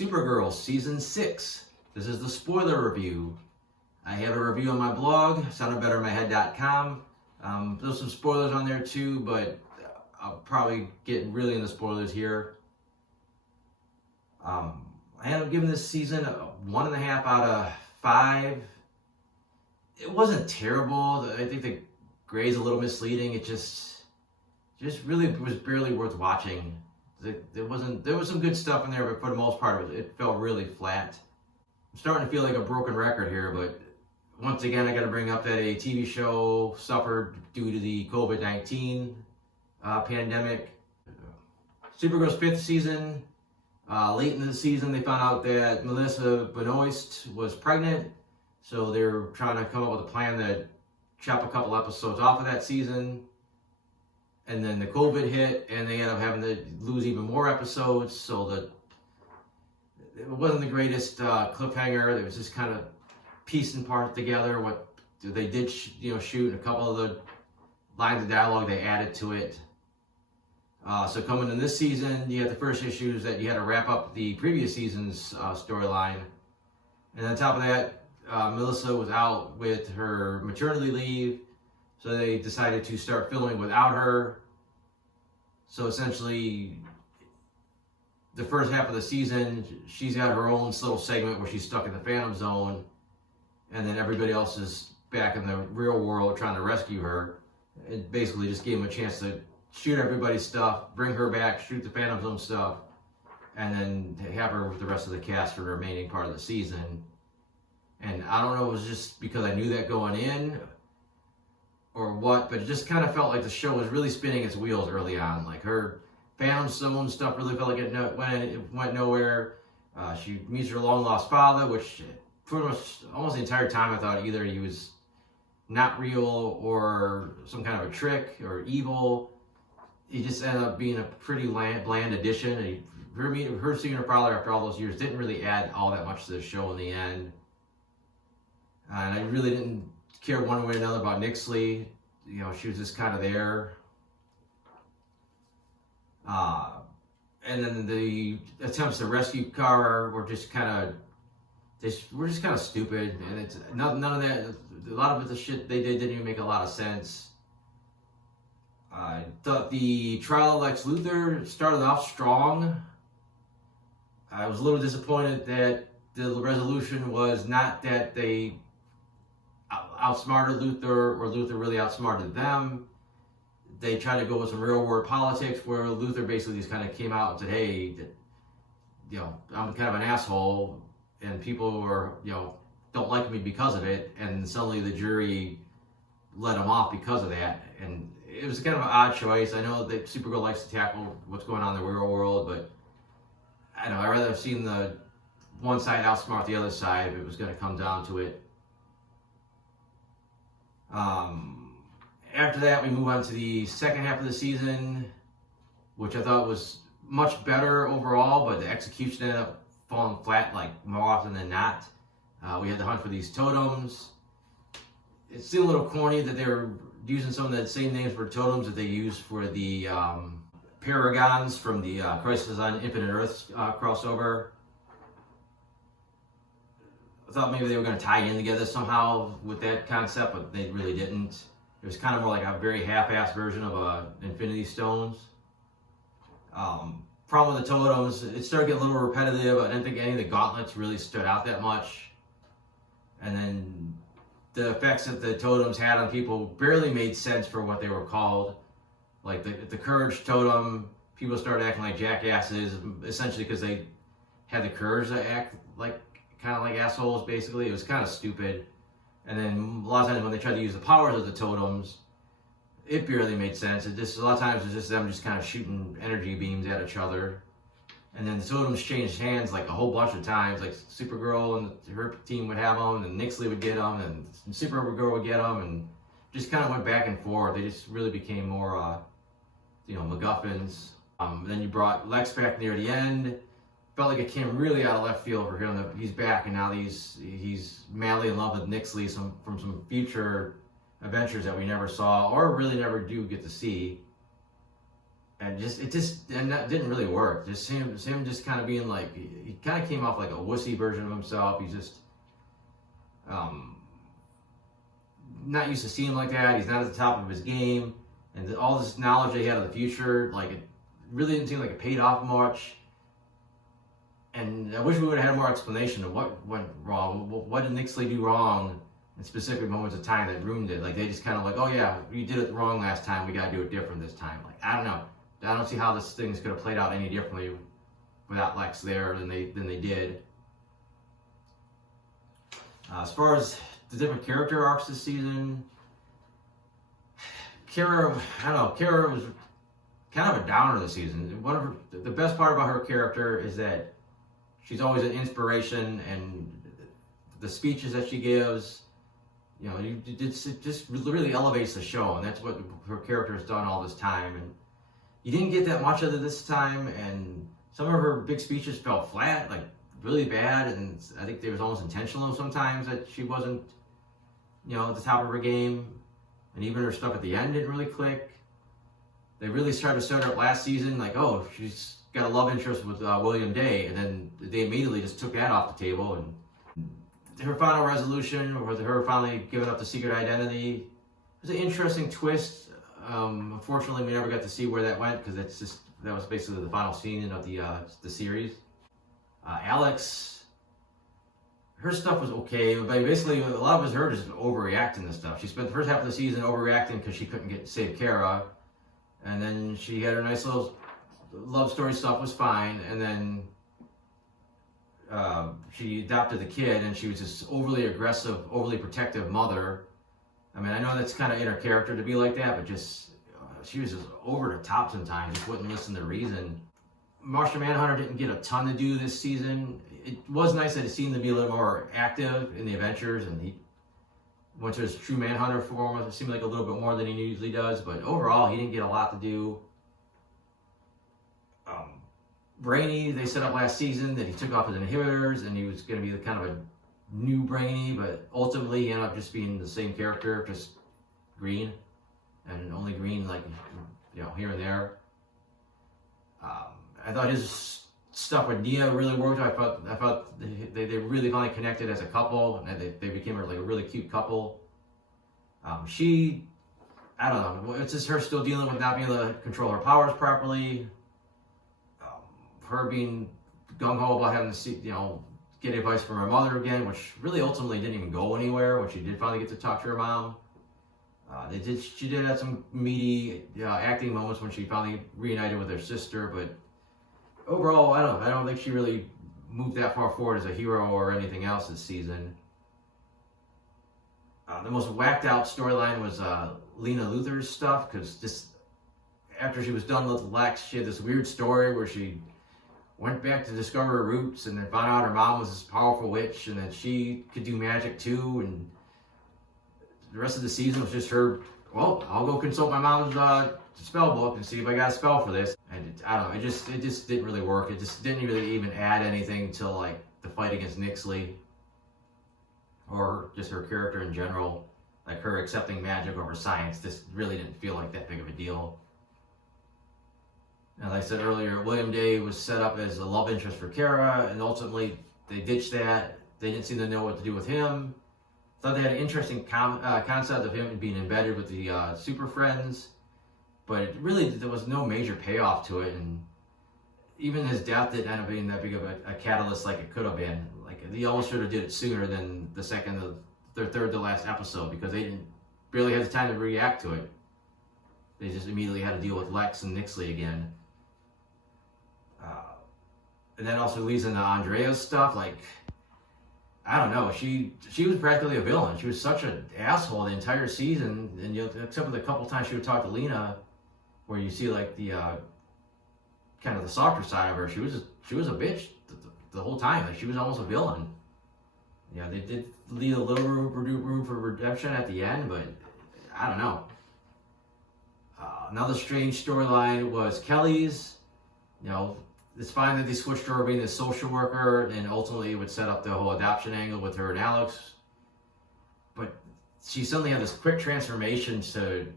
Supergirl Season 6. This is the spoiler review. I have a review on my blog, soundedbettermyhead.com. There's some spoilers on there too, but I'll probably get really into spoilers here. I ended up giving this season a 1.5 out of 5. It wasn't terrible. I think the grade's a little misleading. It just really was barely worth watching. There was some good stuff in there, but for the most part, it felt really flat. I'm starting to feel like a broken record here, but once again, I got to bring up that a TV show suffered due to the COVID-19 pandemic. Supergirl's 5th season. Late in the season, they found out that Melissa Benoist was pregnant, so they're trying to come up with a plan to chop a couple episodes off of that season. And then the COVID hit, and they ended up having to lose even more episodes, so that it wasn't the greatest cliffhanger. It was just kind of piecing parts together. What they did, shoot, a couple of the lines of dialogue they added to it. So coming in this season, you had the first issues that you had to wrap up the previous season's storyline, and on top of that, Melissa was out with her maternity leave. So they decided to start filming without her. So essentially, the first half of the season, she's got her own little segment where she's stuck in the Phantom Zone, and then everybody else is back in the real world trying to rescue her. It basically just gave them a chance to shoot everybody's stuff, bring her back, shoot the Phantom Zone stuff, and then have her with the rest of the cast for the remaining part of the season. And I don't know, it was just because I knew that going in, or what, but it just kind of felt like the show was really spinning its wheels early on. Like her Phantom Zone stuff really felt like it went nowhere. She meets her long lost father, which pretty much almost the entire time I thought either he was not real or some kind of a trick or evil. He just ended up being a pretty bland addition. Her seeing her father after all those years didn't really add all that much to the show in the end. And I really didn't care one way or another about Nixley. She was just kind of there. And then the attempts to rescue Kara were just kind of stupid. And it's none of that. A lot of the shit they did didn't even make a lot of sense. I thought the trial of Lex Luthor started off strong. I was a little disappointed that the resolution was not that they outsmarted Luthor or Luthor really outsmarted them. They tried to go with some real world politics where Luthor basically just kind of came out and said, hey, I'm kind of an asshole and people don't like me because of it. And suddenly the jury let him off because of that. And it was kind of an odd choice. I know that Supergirl likes to tackle what's going on in the real world, but I don't know, I'd rather have seen the one side outsmart the other side if it was going to come down to it. After that, we move on to the second half of the season, which I thought was much better overall, but the execution ended up falling flat like more often than not. We had to hunt for these totems. It seemed a little corny that they were using some of the same names for totems that they used for the Paragons from the Crisis on Infinite Earths crossover. I thought maybe they were going to tie in together somehow with that concept, but they really didn't. It was kind of more like a very half-assed version of Infinity Stones. Problem with the totems, it started getting a little repetitive. I didn't think any of the gauntlets really stood out that much. And then the effects that the totems had on people barely made sense for what they were called. Like the Courage totem, people started acting like jackasses, essentially because they had the courage to act kind of like assholes, basically. It was kind of stupid. And then a lot of times when they tried to use the powers of the totems, it barely made sense. A lot of times it's just them just kind of shooting energy beams at each other. And then the totems changed hands like a whole bunch of times. Like Supergirl and her team would have them, and Nixley would get them, and Supergirl would get them, and just kind of went back and forth. They just really became more, MacGuffins. Then you brought Lex back near the end. Felt like it came really out of left field for him that he's back, and now he's madly in love with Nixley from some future adventures that we never saw or really never do get to see. and that didn't really work. Just him just kind of being like, he kind of came off like a wussy version of himself. He's just not used to seeing like that. He's not at the top of his game, and all this knowledge that he had of the future, like it really didn't seem like it paid off much. And I wish we would have had more explanation of what went wrong. What did Nixley do wrong in specific moments of time that ruined it? Like they just kind of like, oh yeah, we did it wrong last time. We got to do it different this time. Like I don't know. I don't see how this things could have played out any differently without Lex there than they did. As far as the different character arcs this season, Kara, I don't know. Kara was kind of a downer this season. The best part about her character is that she's always an inspiration, and the speeches that she gives, you know, it just really elevates the show, and that's what her character has done all this time. And you didn't get that much of it this time, and some of her big speeches fell flat, like really bad, and I think it was almost intentional sometimes that she wasn't, you know, at the top of her game, and even her stuff at the end didn't really click. They really started to set her up last season, like, oh, she's got a love interest with William Day, and then they immediately just took that off the table. And her final resolution, with her finally giving up the secret identity, was an interesting twist. Unfortunately, we never got to see where that went, because that was basically the final scene of the series. Alex, her stuff was okay, but basically a lot of it was her just overreacting to stuff. She spent the first half of the season overreacting because she couldn't save Kara, and then she had her nice little love story stuff was fine, and then she adopted the kid, and she was this overly aggressive, overly protective mother. I mean, I know that's kind of in her character to be like that, but just she was just over the top sometimes, just wouldn't listen to reason. Martian Manhunter didn't get a ton to do this season. It was nice that it seemed to be a little more active in the adventures, and he went to his true Manhunter form. It seemed like a little bit more than he usually does, but overall, he didn't get a lot to do. Brainy, they set up last season that he took off his inhibitors, and he was going to be the kind of a new Brainy, but ultimately he ended up just being the same character, just green, and only green, like, you know, here and there. I thought his stuff with Nia really worked. I thought they really finally connected as a couple, and they became a really cute couple. I don't know, it's just her still dealing with not being able to control her powers properly. Her being gung-ho about having to see, you know, get advice from her mother again, which really ultimately didn't even go anywhere when she did finally get to talk to her mom. She did have some meaty acting moments when she finally reunited with her sister, but overall, I don't think she really moved that far forward as a hero or anything else this season. The most whacked out storyline was Lena Luthor's stuff, because just after she was done with Lex, she had this weird story where she went back to discover her roots, and then found out her mom was this powerful witch, and that she could do magic too, and the rest of the season was just her, well, I'll go consult my mom's spell book and see if I got a spell for this. And I don't know, it just didn't really work. It just didn't really even add anything to like the fight against Nixley, or just her character in general. Like her accepting magic over science just really didn't feel like that big of a deal. As I said earlier, William Day was set up as a love interest for Kara, and ultimately they ditched that. They didn't seem to know what to do with him. Thought they had an interesting concept of him being embedded with the Super Friends, but there was no major payoff to it, and even his death didn't end up being that big of a catalyst like it could have been. Like, they almost should have did it sooner than the third to last episode, because they didn't barely have the time to react to it. They just immediately had to deal with Lex and Nixley again. And that also leads into Andrea's stuff. Like, I don't know, she was practically a villain. She was such an asshole the entire season, and except for the couple times she would talk to Lena, where you see like the kind of the softer side of her. She was a bitch the whole time. Like, she was almost a villain. Yeah, they did leave a little room for redemption at the end, but I don't know. Another strange storyline was Kelly's. You know, it's fine that they switched her over being a social worker, and ultimately it would set up the whole adoption angle with her and Alex. But she suddenly had this quick transformation to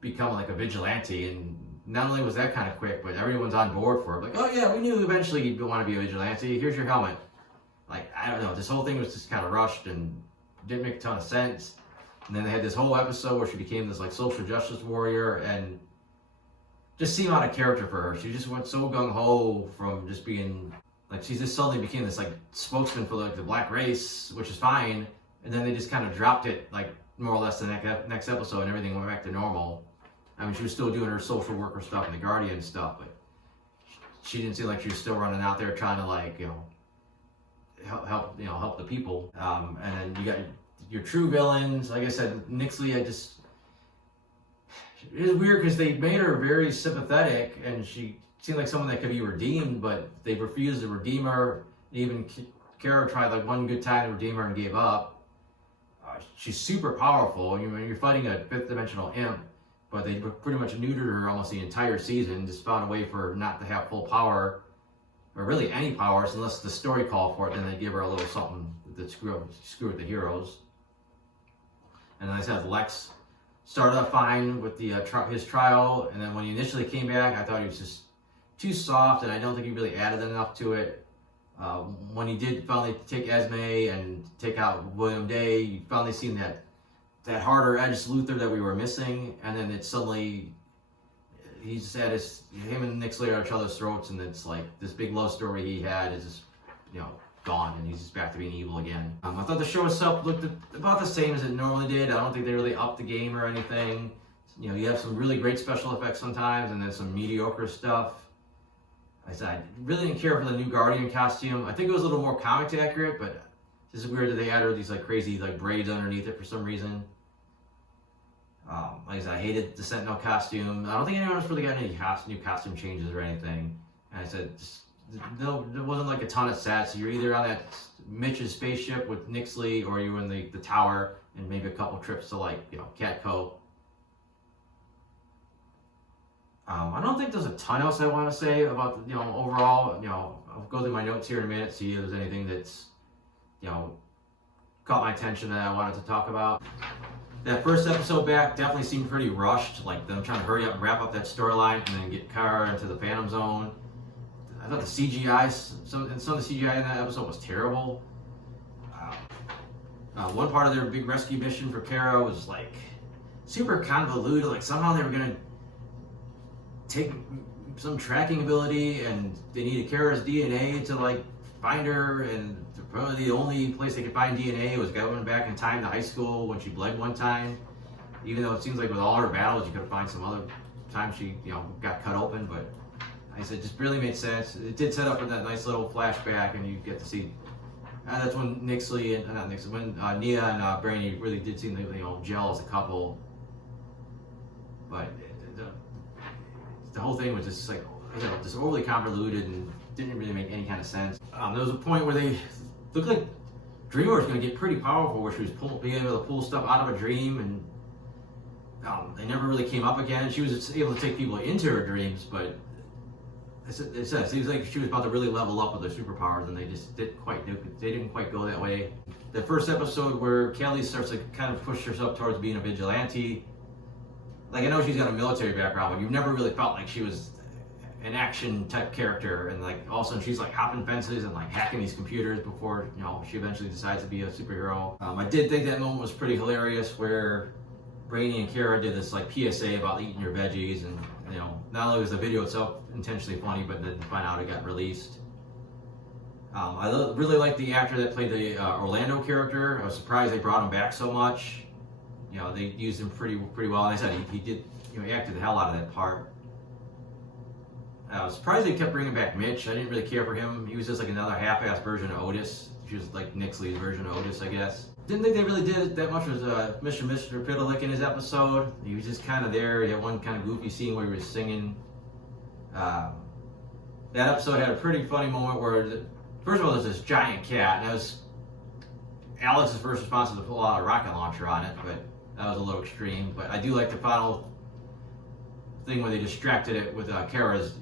become like a vigilante, and not only was that kind of quick, but everyone's on board for it. Like, oh yeah, we knew eventually you'd want to be a vigilante. Here's your helmet. Like, I don't know, this whole thing was just kind of rushed and didn't make a ton of sense. And then they had this whole episode where she became this like social justice warrior, and just seemed out of character for her. She just went so gung-ho from just being like, she just suddenly became this like spokesman for like the black race, which is fine. And then they just kind of dropped it like more or less the next episode, and everything went back to normal. I mean, she was still doing her social worker stuff and the Guardian stuff, but she didn't seem like she was still running out there trying to like, you know, help the people. And then you got your true villains. Like I said, Nixley, it is weird because they made her very sympathetic, and she seemed like someone that could be redeemed, but they refused to redeem her. Even Kara tried like one good time to redeem her and gave up. She's super powerful. You're fighting a fifth dimensional imp, but they pretty much neutered her almost the entire season. Just found a way for her not to have full power, or really any powers, unless the story called for it. Then they give her a little something that screw with the heroes. And then I said Lex started off fine with the his trial, and then when he initially came back, I thought he was just too soft, and I don't think he really added enough to it. When he did finally take Esme and take out William Day, you finally seen that harder edged Luthor that we were missing, and then it suddenly he's at him and Nixley are at each other's throats, and it's like this big love story he had is just, you know, gone, and he's just back to being evil again. I thought the show itself looked about the same as it normally did. I don't think they really upped the game or anything. You know, you have some really great special effects sometimes, and then some mediocre stuff. Like I said, I really didn't care for the new Guardian costume. I think it was a little more comic accurate, but it's just weird that they added these like crazy like braids underneath it for some reason. Like I said, I hated the Sentinel costume. I don't think anyone else really got any new costume changes or anything. And I said, no, there wasn't like a ton of sets. You're either on that Mitch's spaceship with Nixley, or you were in the tower, and maybe a couple trips to like, you know, Catco. I don't think there's a ton else I want to say about, you know, overall. You know, I'll go through my notes here in a minute, see if there's anything that's, you know, caught my attention that I wanted to talk about. That first episode back definitely seemed pretty rushed, like them trying to hurry up and wrap up that storyline and then get Kara into the Phantom Zone. I thought the CGI, some of the CGI in that episode was terrible. One part of their big rescue mission for Kara was like super convoluted. Like somehow they were gonna take some tracking ability, and they needed Kara's DNA to like find her, and probably the only place they could find DNA was going back in time to high school when she bled one time. Even though it seems like with all her battles, you could find some other time she, you know, got cut open, but like I said, it just barely made sense. It did set up for that nice little flashback, and you get to see. That's when Nixley and not Nixley, when Nia and Brainy really did seem to, you know, gel as a couple. But the whole thing was just like, you know, just overly convoluted and didn't really make any kind of sense. There was a point where they looked like Dreamer was going to get pretty powerful, where she was being able to pull stuff out of a dream, and they never really came up again. She was just able to take people into her dreams, but it seems like she was about to really level up with her superpowers, and they just didn't quite go that way. The first episode where Kelly starts to kind of push herself towards being a vigilante. Like, I know she's got a military background, but you've never really felt like she was an action type character, and like all of a sudden she's like hopping fences and like hacking these computers before, you know, she eventually decides to be a superhero. I did think that moment was pretty hilarious, where Brainy and Kara did this like PSA about eating your veggies, and you know, not only was the video itself intentionally funny, but then to find out it got released. I really liked the actor that played the Orlando character. I was surprised they brought him back so much. You know, they used him pretty well, and I said he did, you know, he acted the hell out of that part. I was surprised they kept bringing back Mitch. I didn't really care for him. He was just like another half-assed version of Otis. She was like Nixley's version of Otis, I guess. Didn't think they really did that much with Mr. Pitalik in his episode. He was just kind of there. He had one kind of goofy scene where he was singing. That episode had a pretty funny moment where, first of all, there's this giant cat, and that was Alex's first response to pull out a rocket launcher on it, but that was a little extreme. But I do like the final thing where they distracted it with Kara's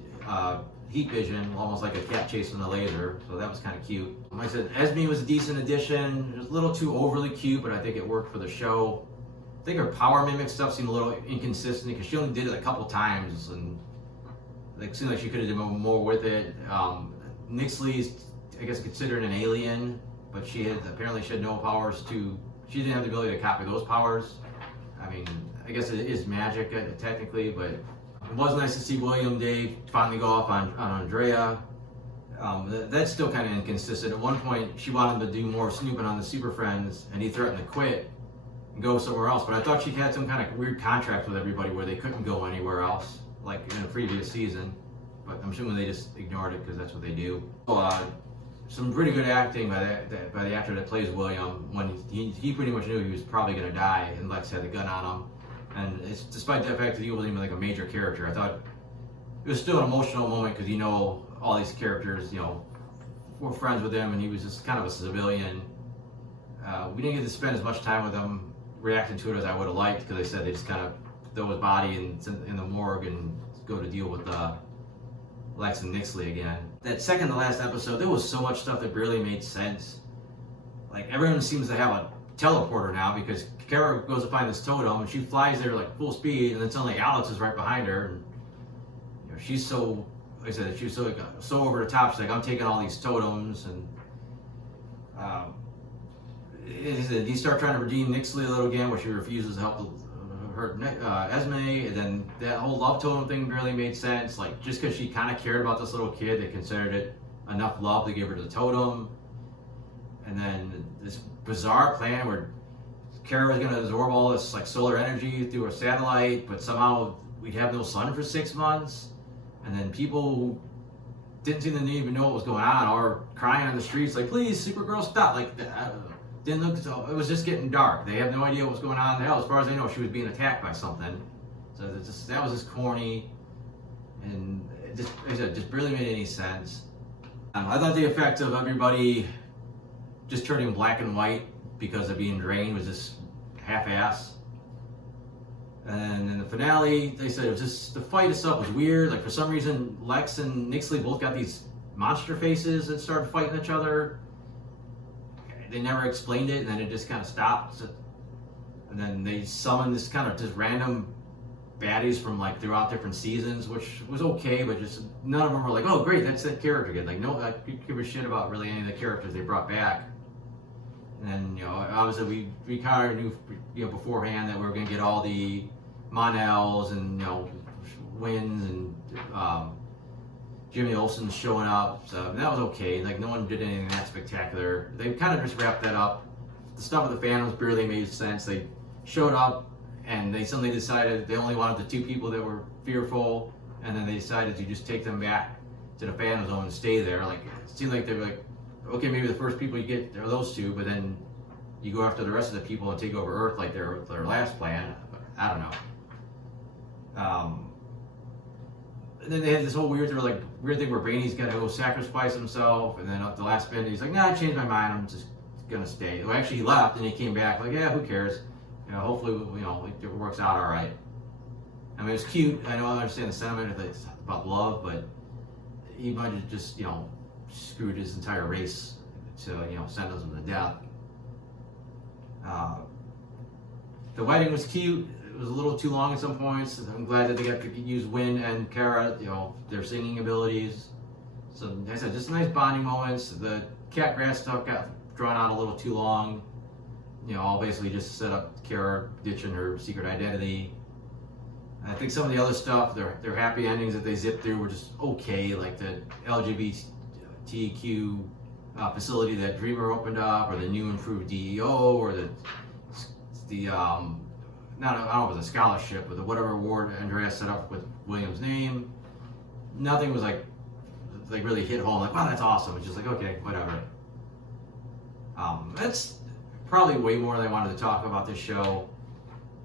heat vision, almost like a cat chasing a laser, so that was kind of cute. Like I said, Esme was a decent addition. It was a little too overly cute, but I think it worked for the show. I think her power mimic stuff seemed a little inconsistent, because she only did it a couple times, and Like, seemed like she could have done more with it. Nixley's, I guess, considered an alien, but apparently she had no powers she didn't have the ability to copy those powers. I mean, I guess it is magic technically, but it was nice to see William Day finally go off on Andrea. That's still kind of inconsistent. At one point, she wanted to do more snooping on the Super Friends, and he threatened to quit and go somewhere else. But I thought she had some kind of weird contract with everybody where they couldn't go anywhere else, like in the previous season. But I'm assuming they just ignored it because that's what they do. Some pretty good acting by the actor that plays William, when he pretty much knew he was probably going to die, and Lex had the gun on him. And it's despite the fact that he wasn't even like a major character, I thought it was still an emotional moment because all these characters, were friends with him, and he was just kind of a civilian. We didn't get to spend as much time with him reacting to it as I would have liked, because they said they just kind of throw his body in the morgue and go to deal with Lex and Nixley again. That second to last episode, there was so much stuff that barely made sense. Like, everyone seems to have a teleporter now, because Kara goes to find this totem and she flies there like full speed, and then suddenly Alex is right behind her, and she's so, like I said, she's so over the top. She's like, I'm taking all these totems, and he start trying to redeem Nixley a little again, where she refuses to help Esme, and then that whole love totem thing barely made sense. Like, just because she kind of cared about this little kid, they considered it enough love to give her the totem. And then this bizarre plan where Kara was going to absorb all this like solar energy through a satellite, but somehow we'd have no sun for 6 months. And then people who didn't seem to even know what was going on are crying on the streets like, please, Supergirl, stop. Like, didn't look, so it was just getting dark. They have no idea what was going on in hell. As far as they know, she was being attacked by something. So that was just corny, and it just barely made any sense. I thought the effect of everybody just turning black and white because of being drained was just half-ass. And in the finale, they said it was just, the fight itself was weird. Like, for some reason, Lex and Nixley both got these monster faces that started fighting each other. They never explained it, and then it just kind of stopped. And then they summoned this kind of just random baddies from like throughout different seasons, which was okay, but just none of them were like, oh great, that's that character again. Like, no, I could give a shit about really any of the characters they brought back. And then, obviously we kind of knew, beforehand that we were going to get all the Monels and, Wins and Jimmy Olsen showing up, so that was okay. Like, no one did anything that spectacular. They kind of just wrapped that up. The stuff with the Phantoms barely made sense. They showed up, and they suddenly decided they only wanted the 2 people that were fearful, and then they decided to just take them back to the Phantom Zone and stay there. Like, it seemed like they were like, okay, maybe the first people you get are those 2, but then you go after the rest of the people and take over Earth like their last plan. I don't know. And then they had this whole weird thing where Brainy's got to go sacrifice himself, and then at the last minute he's like, nah, I changed my mind, I'm just gonna stay. Well, actually he left, and he came back like, yeah, who cares? Hopefully, it works out all right. I mean, it was cute. I understand the sentiment if it's about love, but he might have just, screwed his entire race to, sentence him to death. The wedding was cute. It was a little too long at some points. I'm glad that they got to use Win and Kara, their singing abilities. So, like I said, just nice bonding moments. The cat grass stuff got drawn out a little too long. All basically just set up Kara ditching her secret identity. I think some of the other stuff, their happy endings that they zipped through were just okay, like the LGBTQ facility that Dreamer opened up, or the new improved DEO, or the I don't know if it was a scholarship, but whatever award Andrea set up with William's name. Nothing was like really hit home, like, wow, that's awesome. It's just like, okay, whatever. That's probably way more than I wanted to talk about this show.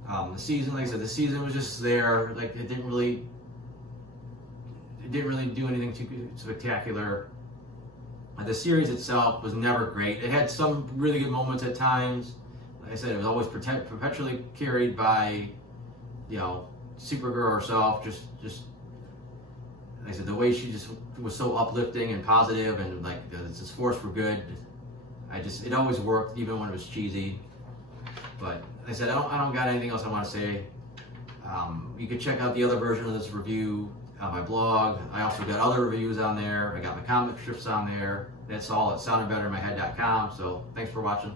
The season, like I said, the season was just there. Like, it didn't really do anything too spectacular. The series itself was never great. It had some really good moments at times. Like I said, it was always perpetually carried by, Supergirl herself. Just like I said, the way she just was so uplifting and positive, and like it's this force for good. It always worked, even when it was cheesy. But like I said, I don't got anything else I want to say. You could check out the other version of this review on my blog. I also got other reviews on there. I got my comic strips on there. That's all at soundedbetterinmyhead.com. So thanks for watching.